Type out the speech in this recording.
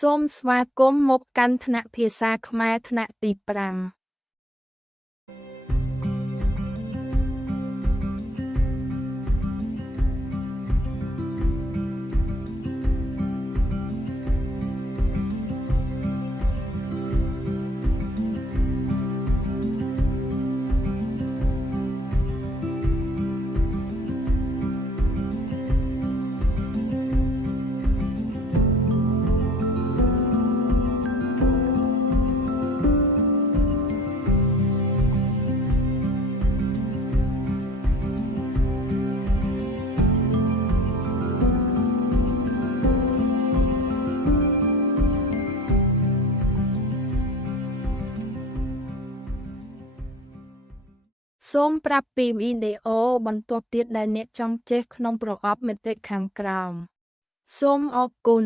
សូមស្វាគមន៍មកកាន់ថ្នាក់ភាសាខ្មែរថ្នាក់ទី5សូមប្រាប់ពីវីដេអូបន្ទាប់ទៀតដែលអ្នកចង់ចេះក្នុងប្រអប់មេត្រិកខាងក្រោមសូមអរគុណ